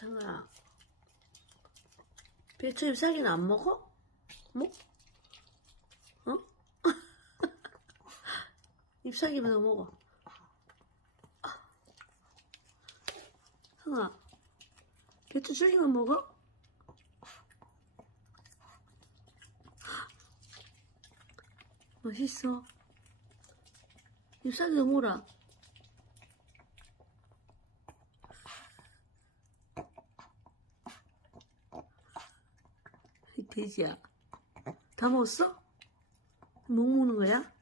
장아, 배추 잎사귀는 안 먹어? 뭐? 어? 잎사귀만 더 먹어. 형아, 배추 줄기만 먹어? 맛있어. 잎사귀 더 먹어라. 돼지야. 다 먹었어? 뭐 먹는 거야?